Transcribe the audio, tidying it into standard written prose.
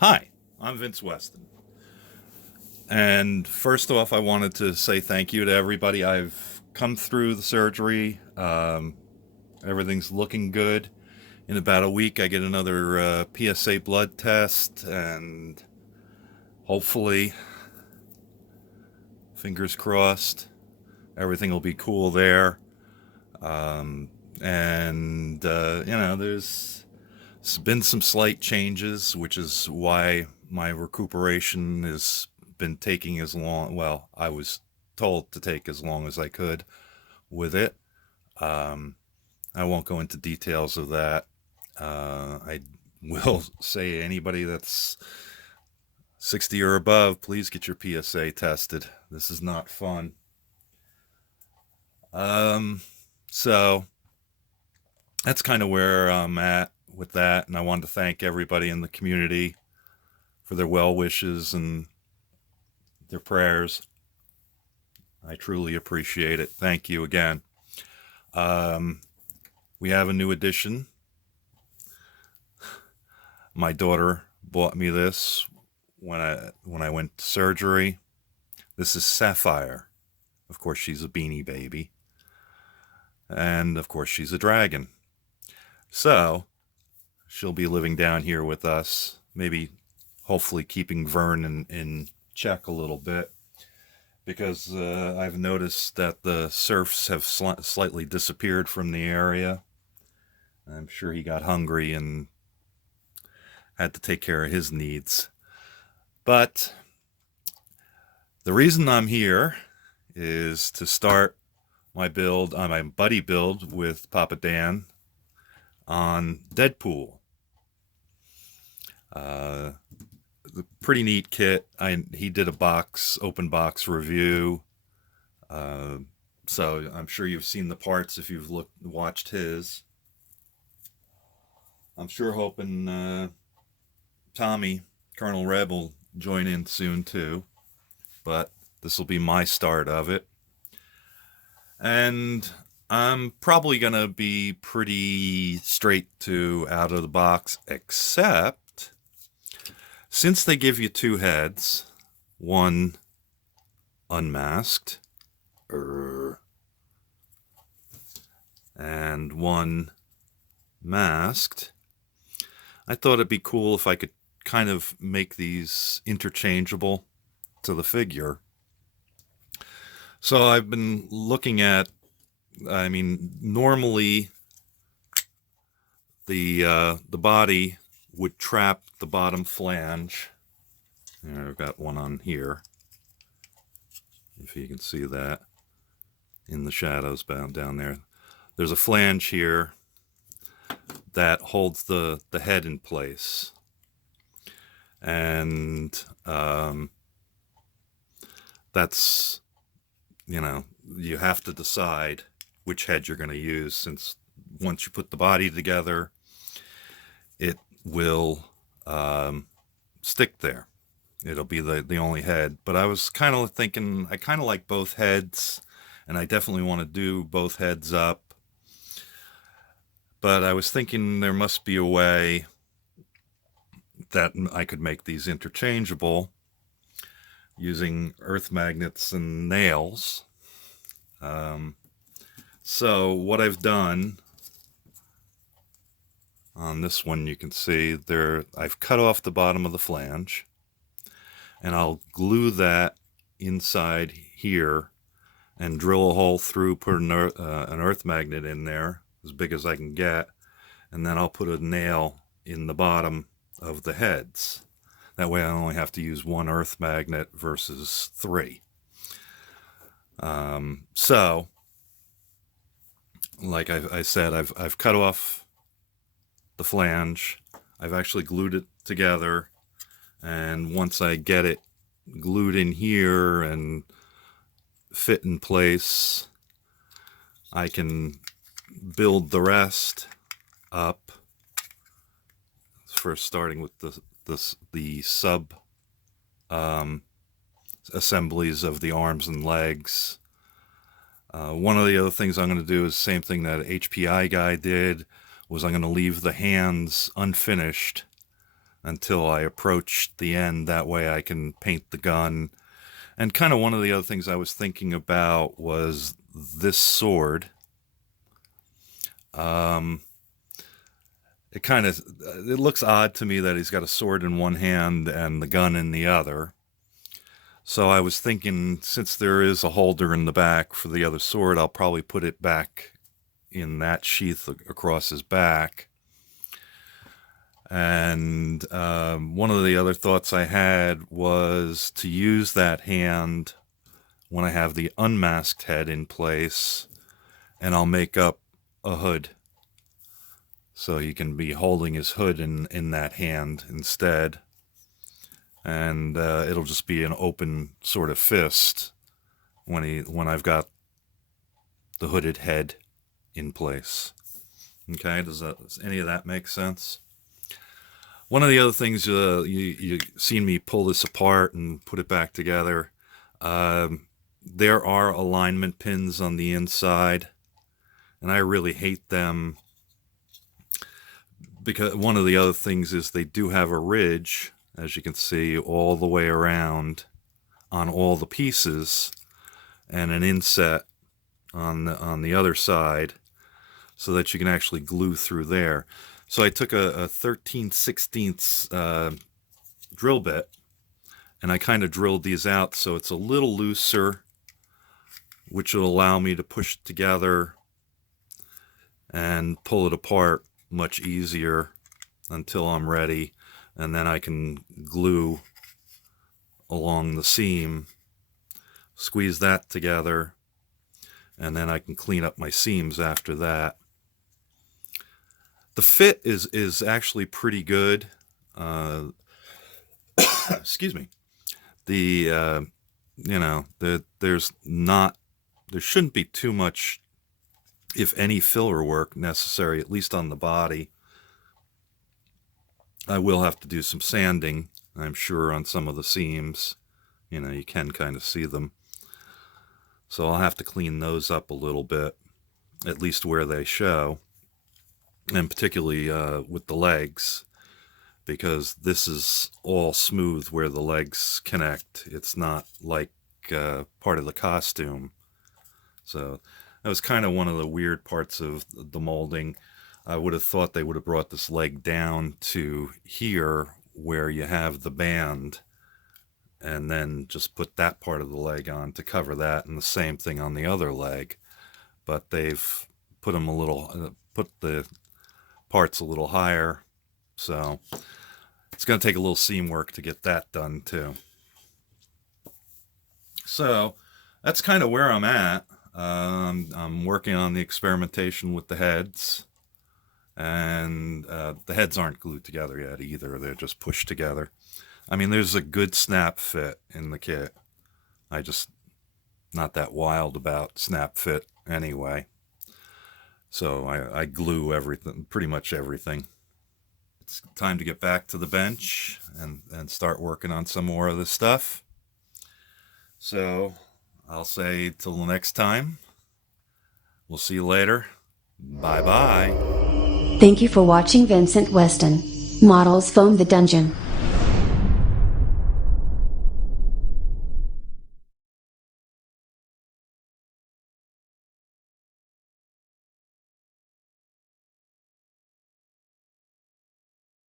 Hi, I'm Vince Weston. And first off, I wanted to say thank you to everybody. I've come through the surgery. Everything's looking good. In about a week, I get another PSA blood test, and hopefully, fingers crossed, everything will be cool there. There's been some slight changes, which is why my recuperation has been taking as long. Well, I was told to take as long as I could with it. Um, I won't go into details of that. I will say anybody that's 60 or above, please get your PSA tested. This is not fun. Um, so that's kind of where I'm at with that. And I wanted to thank everybody in the community for their well wishes and their prayers. I truly appreciate it. Thank you again. Um, we have a new addition. My daughter bought me this when I went to surgery. This is Sapphire. Of course, she's a beanie baby, and of course, she's a dragon. So she'll be living down here with us. Maybe, hopefully, keeping Vern in check a little bit because I've noticed that the serfs have slightly disappeared from the area. I'm sure he got hungry and had to take care of his needs. But the reason I'm here is to start my build on my buddy build with PapaDan on Deadpool. Uh, Pretty neat kit. He did a open box review. Uh, so I'm sure you've seen the parts if you've watched his. I'm sure hoping Tommy, Colonel Reb, will join in soon too. But this will be my start of it. And I'm probably going to be pretty straight to out of the box, except since they give you two heads, one unmasked, and one masked, I thought it'd be cool if I could kind of make these interchangeable to the figure. So I've been looking at, normally the body would trap the bottom flange. I've got one on here, if you can see that in the shadows down there. There's a flange here that holds the head in place. And that's, you have to decide which head you're going to use, since once you put the body together, it will stick there. It'll be the only head. But I was kind of thinking, I kind of like both heads, and I definitely want to do both heads up. But I was thinking there must be a way that I could make these interchangeable using earth magnets and nails. So what I've done on this one, you can see there, I've cut off the bottom of the flange, and I'll glue that inside here and drill a hole through, put an earth magnet in there as big as I can get, and then I'll put a nail in the bottom of the heads. That way I only have to use one earth magnet versus three. So, like I said, I've cut off the flange. I've actually glued it together, and once I get it glued in here and fit in place, I can build the rest up. First, starting with the sub assemblies of the arms and legs. One of the other things I'm going to do is the same thing that HPI guy did, was I'm going to leave the hands unfinished until I approach the end. That way I can paint the gun. And kind of one of the other things I was thinking about was this sword. It looks odd to me that he's got a sword in one hand and the gun in the other. So I was thinking, since there is a holder in the back for the other sword, I'll probably put it back in that sheath across his back. And one of the other thoughts I had was to use that hand when I have the unmasked head in place, and I'll make up a hood. So he can be holding his hood in that hand instead. And it'll just be an open sort of fist when I've got the hooded head in place. Okay, does any of that make sense? One of the other things you've seen me pull this apart and put it back together. There are alignment pins on the inside, and I really hate them because one of the other things is they do have a ridge, as you can see, all the way around on all the pieces, and an inset on the other side, so that you can actually glue through there. So I took a 13/16 drill bit, and I kind of drilled these out so it's a little looser, which will allow me to push it together and pull it apart much easier until I'm ready. And then I can glue along the seam, squeeze that together, and then I can clean up my seams after that. The fit is actually pretty good. Excuse me. There shouldn't be too much, if any, filler work necessary, at least on the body. I will have to do some sanding, I'm sure, on some of the seams. You can kind of see them. So I'll have to clean those up a little bit, at least where they show. And particularly with the legs, because this is all smooth where the legs connect. It's not like part of the costume. So that was kind of one of the weird parts of the molding. I would have thought they would have brought this leg down to here where you have the band, and then just put that part of the leg on to cover that, and the same thing on the other leg. But they've put them put the parts a little higher, so it's going to take a little seam work to get that done too. So that's kind of where I'm at. I'm working on the experimentation with the heads, and the heads aren't glued together yet either. They're just pushed together. I mean, there's a good snap fit in the kit. I just not that wild about snap fit anyway. So I glue everything, pretty much everything. It's time to get back to the bench and start working on some more of this stuff. So I'll say till the next time. We'll see you later. Bye-bye. Thank you for watching Vincent Weston Models Foam the Dungeon.